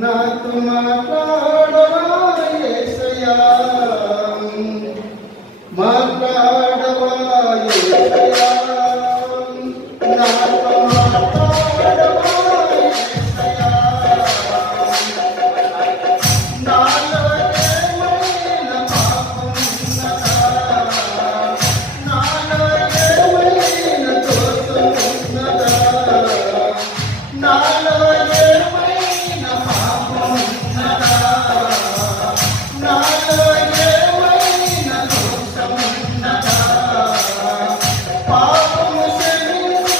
నాతో మాట్లాడవా యేసయ్యా, మాట్లాడవా యేసయ్యా, నాతో మాట్లాడవా యేసయ్యా. నాలో ఏమైనా పాపం ఉన్నదా, నాలో ఏమైనా దోషం ఉన్నదా, నాలో ఏమైనా పాపం ఉన్నదా, నాలో ఏమైనా దోషం ఉన్నదా. పాపము క్షమించి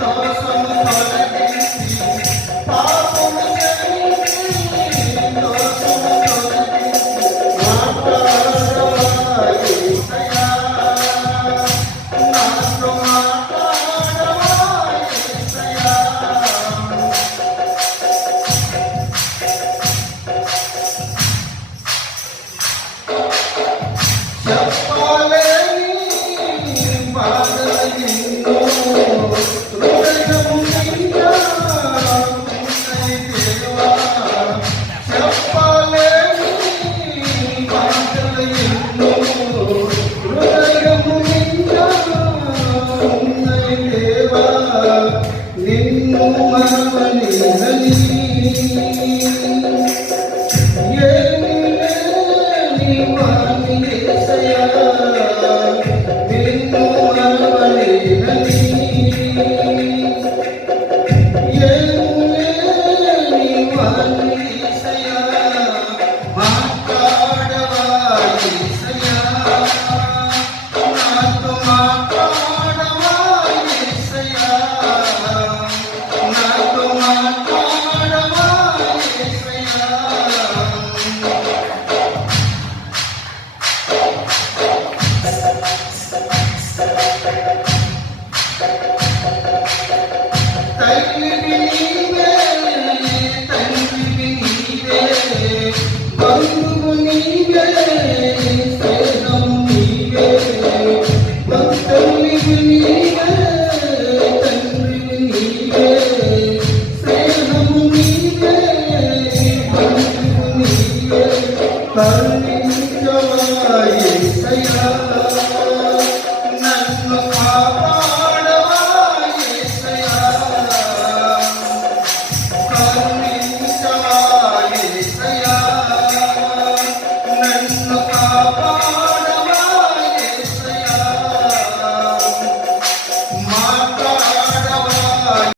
దోషము తొలగించి, పాపము క్షమించి దోషము తొలగించి, మాట్లాడవా యేసయ్యా, నాతో మాట్లాడవా యేసయ్యా. చెప్పలేని బాధలు ఎన్నో హృదయం నిండా ఉన్నాయి దేవా. చెప్పలేని బాధలు ఎన్నో హృదయం నిండా ఉన్నాయి దేవా. నిన్ను మరవని